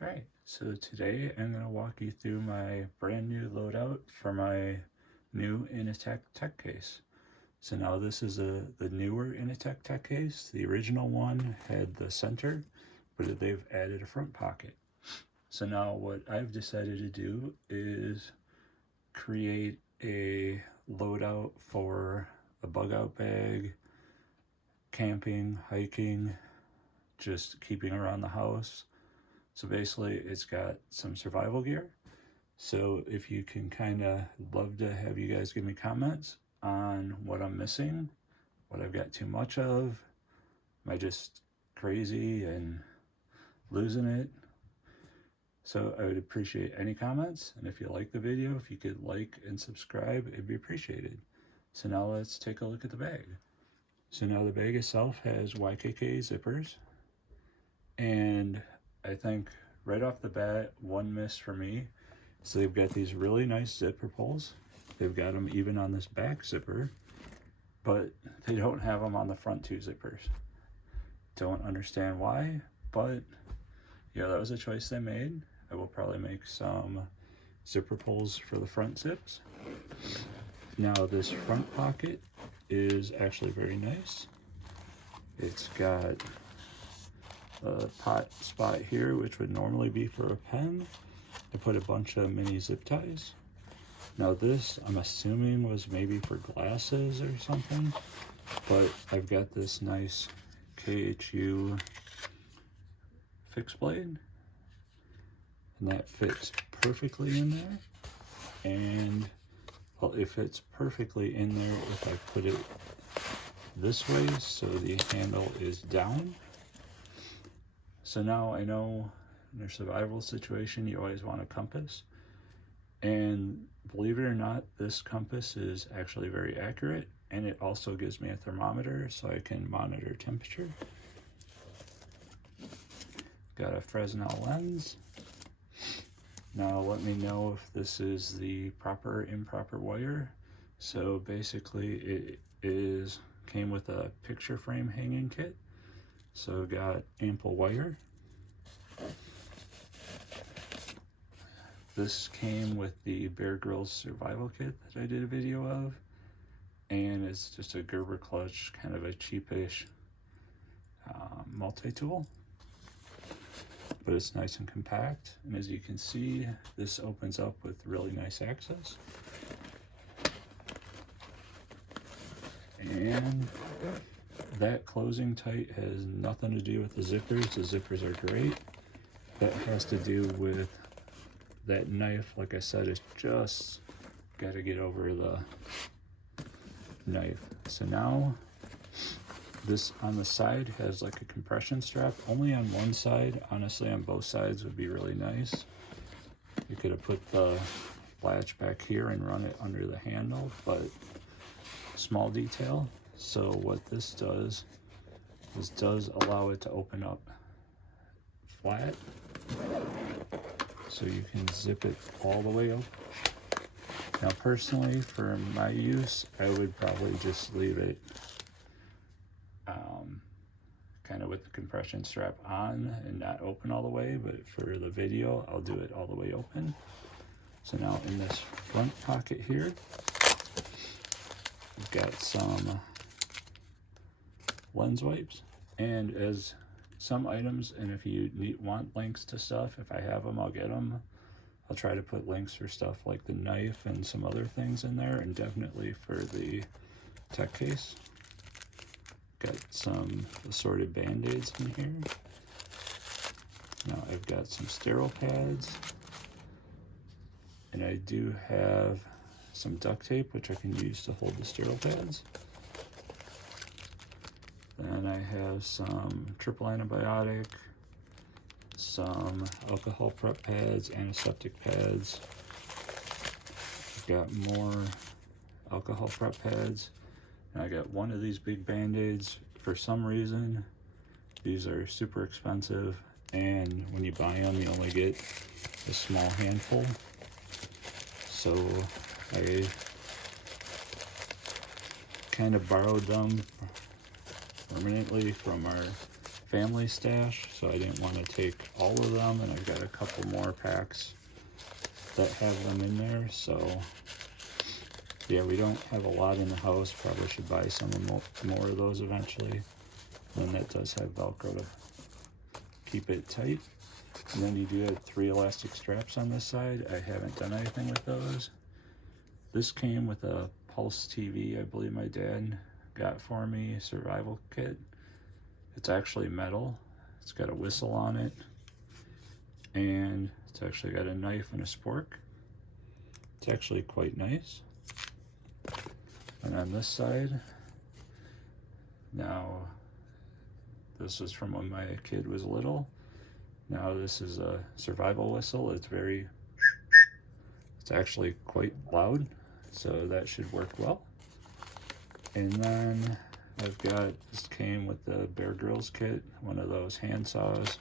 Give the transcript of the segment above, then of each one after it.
Alright, so today I'm going to walk you through my brand new loadout for my new Inateck tech case. So now this is the newer Inateck tech case. The original one had the center, but they've added a front pocket. So now what I've decided to do is create a loadout for a bug out bag, camping, hiking, just keeping around the house. So basically it's got some survival gear. So if you can love to have you guys give me comments on what I'm missing, what I've got too much of, am I just crazy and losing it? So I would appreciate any comments, and if you like the video, if you could like and subscribe, it'd be appreciated. So now let's take a look at the bag. So now the bag itself has YKK zippers, and I think right off the bat, one miss for me. So they've got these really nice zipper pulls. They've got them even on this back zipper, but they don't have them on the front two zippers. Don't understand why, but yeah, that was a choice they made. I will probably make some zipper pulls for the front zips. Now this front pocket is actually very nice. It's got a pot spot here, which would normally be for a pen. I put a bunch of mini zip ties. Now this, I'm assuming, was maybe for glasses or something, but I've got this nice KHU fixed blade, and that fits perfectly in there. And well, it fits perfectly in there if I put it this way, so the handle is down. So now I know in your survival situation, you always want a compass. And believe it or not, this compass is actually very accurate, and it also gives me a thermometer so I can monitor temperature. Got a Fresnel lens. Now let me know if this is the proper improper wire. So basically it came with a picture frame hanging kit. So got ample wire. This came with the Bear Grylls survival kit that I did a video of, and it's just a Gerber clutch, kind of a cheapish multi-tool, but it's nice and compact. And as you can see, this opens up with really nice access. And that closing tight has nothing to do with the zippers. The zippers are great. That has to do with that knife. Like I said, it's just got to get over the knife. So now this on the side has like a compression strap, only on one side. Honestly, on both sides would be really nice. You could have put the latch back here and run it under the handle, but small detail. So what this does allow it to open up flat, so you can zip it all the way up. Now personally, for my use, I would probably just leave it kind of with the compression strap on and not open all the way, but for the video, I'll do it all the way open. So now in this front pocket here, we've got some lens wipes, and as some items, and if you want links to stuff, if I have them, I'll get them. I'll try to put links for stuff like the knife and some other things in there, and definitely for the tech case. Got some assorted band-aids in here. Now I've got some sterile pads, and I do have some duct tape, which I can use to hold the sterile pads. Then I have some triple antibiotic, some alcohol prep pads, antiseptic pads. I've got more alcohol prep pads. And I got one of these big band-aids. For some reason, these are super expensive, and when you buy them, you only get a small handful. So I kind of borrowed them permanently from our family stash, so I didn't want to take all of them, and I've got a couple more packs that have them in there. So yeah, we don't have a lot in the house. Probably should buy some more of those eventually. And that does have Velcro to keep it tight. And then you do have 3 elastic straps on this side. I haven't done anything with those. This came with a Pulse TV, I believe my dad got for me, survival kit. It's actually metal. It's got a whistle on it. And it's actually got a knife and a spork. It's actually quite nice. And on this side, now this is from when my kid was little. Now this is a survival whistle. It's actually quite loud, so that should work well. And then this came with the Bear Grylls kit, one of those hand saws.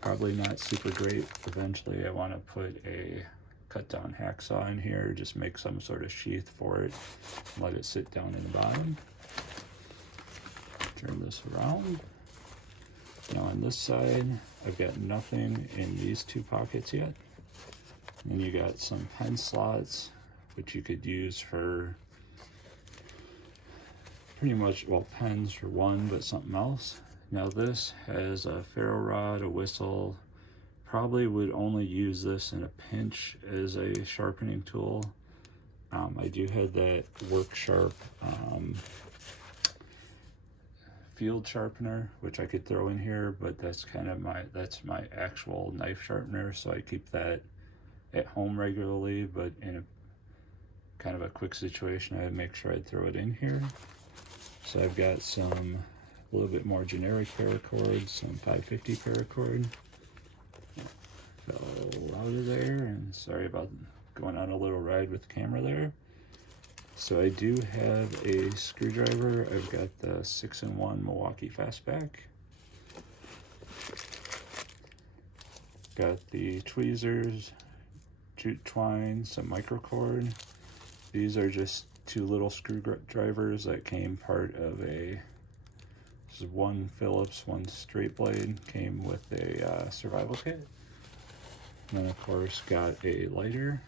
Probably not super great. Eventually I want to put a cut down hacksaw in here, just make some sort of sheath for it, and let it sit down in the bottom. Turn this around. Now on this side, I've got nothing in these 2 pockets yet. And you got some pen slots, which you could use for pretty much, well, pens for one, but something else. Now this has a ferro rod, a whistle. Probably would only use this in a pinch as a sharpening tool. I do have that Work Sharp field sharpener, which I could throw in here, but that's kind of that's my actual knife sharpener, so I keep that at home regularly, but in a kind of a quick situation, I'd make sure I'd throw it in here. So I've got a little bit more generic paracord, some 550 paracord. Fell out of there, and sorry about going on a little ride with the camera there. So I do have a screwdriver. I've got the 6-in-1 Milwaukee Fastback. Got the tweezers, jute twine, some microcord. These are just 2 little screwdrivers that came part of this is one Phillips, one straight blade, came with a survival kit. And then of course got a lighter.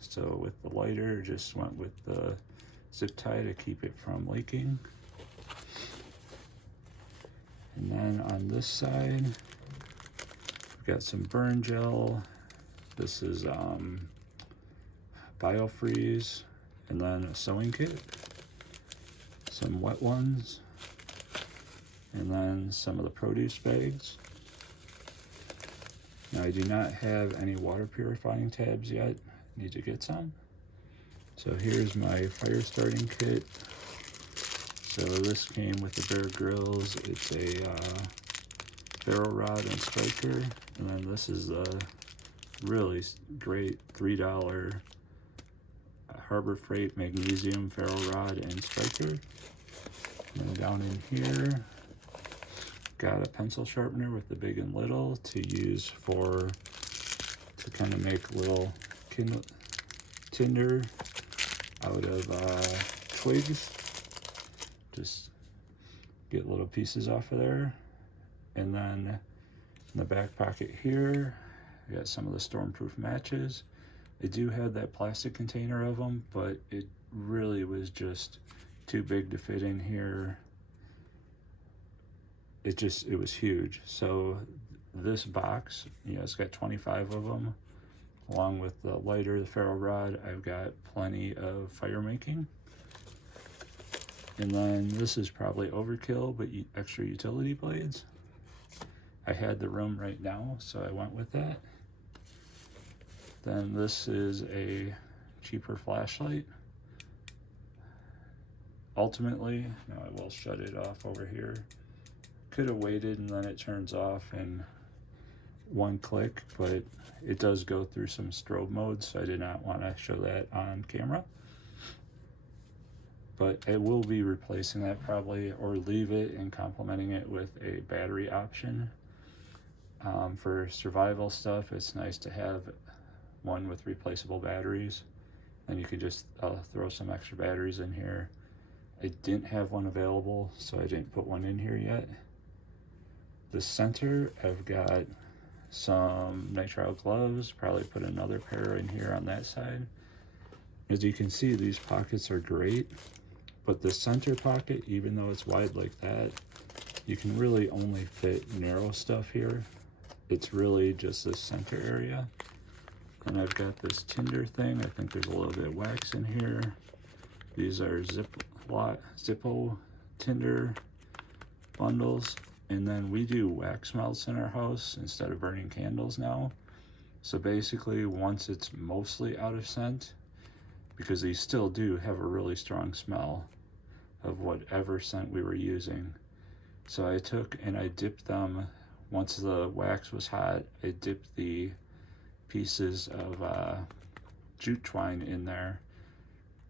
So with the lighter, just went with the zip tie to keep it from leaking. And then on this side, we've got some burn gel. This is BioFreeze, and then a sewing kit, some wet ones, and then some of the produce bags. Now I do not have any water purifying tabs yet. Need to get some. So here's my fire starting kit. So this came with the Bear Grylls. It's a ferro rod and striker, and then this is a really great $3 Harbor Freight magnesium ferro rod and striker. And then down in here, got a pencil sharpener with the big and little to use to kind of make little tinder out of twigs. Just get little pieces off of there. And then in the back pocket here, I got some of the stormproof matches. I do have that plastic container of them, but it really was just too big to fit in here. It was huge. So this box, it's got 25 of them. Along with the lighter, the ferro rod, I've got plenty of fire making. And then this is probably overkill, but extra utility blades. I had the room right now, so I went with that. Then this is a cheaper flashlight. Ultimately, I will shut it off over here. Could have waited and then it turns off in one click, but it does go through some strobe modes, so I did not want to show that on camera. But I will be replacing that probably, or leave it and complementing it with a battery option. For survival stuff, it's nice to have one with replaceable batteries, and you could just throw some extra batteries in here. I didn't have one available, so I didn't put one in here yet. the center, I've got some nitrile gloves, probably put another pair in here on that side. As you can see, these pockets are great, but the center pocket, even though it's wide like that, you can really only fit narrow stuff here. It's really just the center area. And I've got this tinder thing. I think there's a little bit of wax in here. These are Zippo tinder bundles. And then we do wax melts in our house instead of burning candles now. So basically, once it's mostly out of scent, because these still do have a really strong smell of whatever scent we were using. So I took and I dipped them, once the wax was hot, I dipped the pieces of jute twine in there.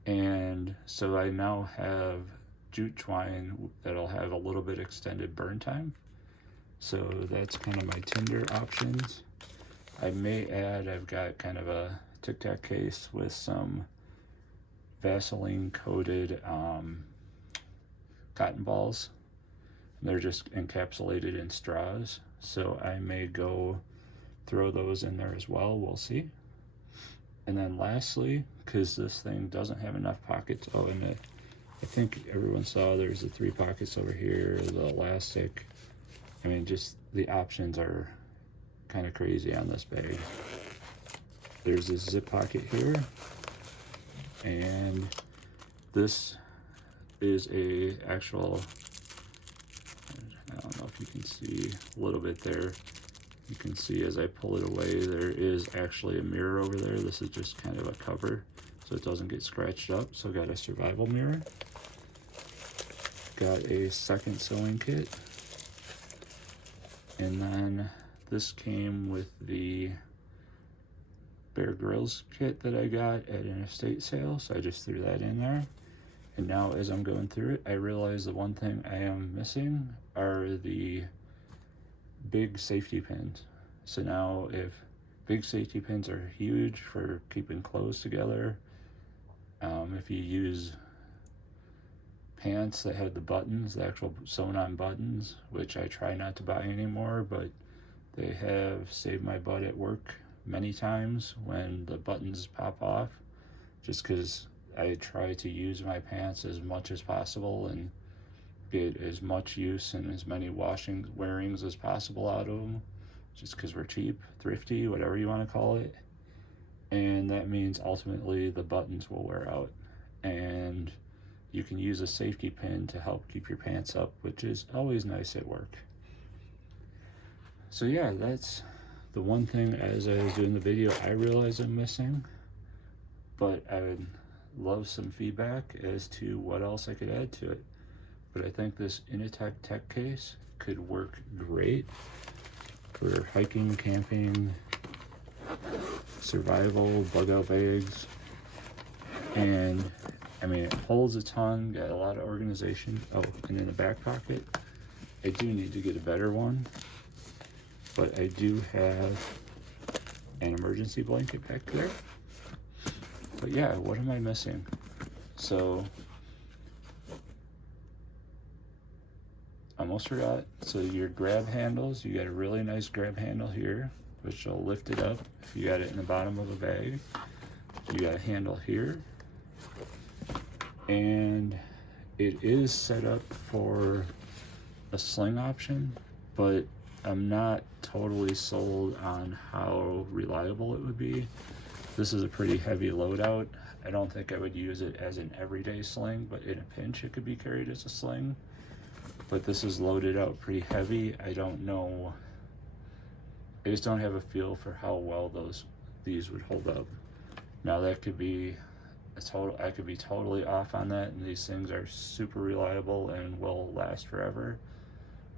And so I now have jute twine that'll have a little bit extended burn time. So that's kind of my tinder options. I may add, I've got kind of a Tic Tac case with some Vaseline coated cotton balls. They're just encapsulated in straws. So I may go throw those in there as well, we'll see. And then lastly, because this thing doesn't have enough pockets, oh, and I think everyone saw there's the 3 pockets over here, the elastic. I mean, just the options are kind of crazy on this bag. There's this zip pocket here, and this is a actual, I don't know if you can see a little bit there. You can see as I pull it away, there is actually a mirror over there. This is just kind of a cover so it doesn't get scratched up. So got a survival mirror. Got a second sewing kit. And then this came with the Bear Grylls kit that I got at an estate sale. So I just threw that in there. And now as I'm going through it, I realize the one thing I am missing are the big safety pins. So now if big safety pins are huge for keeping clothes together, if you use pants that have the buttons, the actual sewn on buttons, which I try not to buy anymore, but they have saved my butt at work many times when the buttons pop off, just because I try to use my pants as much as possible and get as much use and as many wearings as possible out of them, just because we're cheap, thrifty, whatever you want to call it. And that means ultimately the buttons will wear out, and you can use a safety pin to help keep your pants up, which is always nice at work. So yeah, that's the one thing as I was doing the video I realized I'm missing, but I would love some feedback as to what else I could add to it. But I think this Inateck tech case could work great for hiking, camping, survival, bug out bags. And I mean, it holds a ton, got a lot of organization. Oh, and in the back pocket, I do need to get a better one, but I do have an emergency blanket back there. But yeah, what am I missing? So, almost forgot. So your grab handles, you got a really nice grab handle here, which will lift it up if you got it in the bottom of a bag. You got a handle here. And it is set up for a sling option, but I'm not totally sold on how reliable it would be. This is a pretty heavy loadout. I don't think I would use it as an everyday sling, but in a pinch it could be carried as a sling. But this is loaded out pretty heavy. I don't know. I just don't have a feel for how well these would hold up. Now that could be I could be totally off on that, and these things are super reliable and will last forever.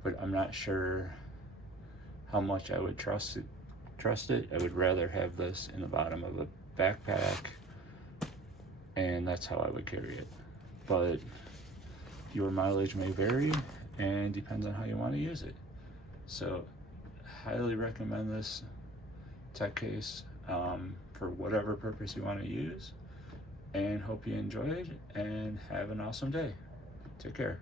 But I'm not sure how much I would trust it. I would rather have this in the bottom of a backpack, and that's how I would carry it. But your mileage may vary and depends on how you want to use it. So highly recommend this tech case for whatever purpose you want to use, and hope you enjoyed and have an awesome day. Take care.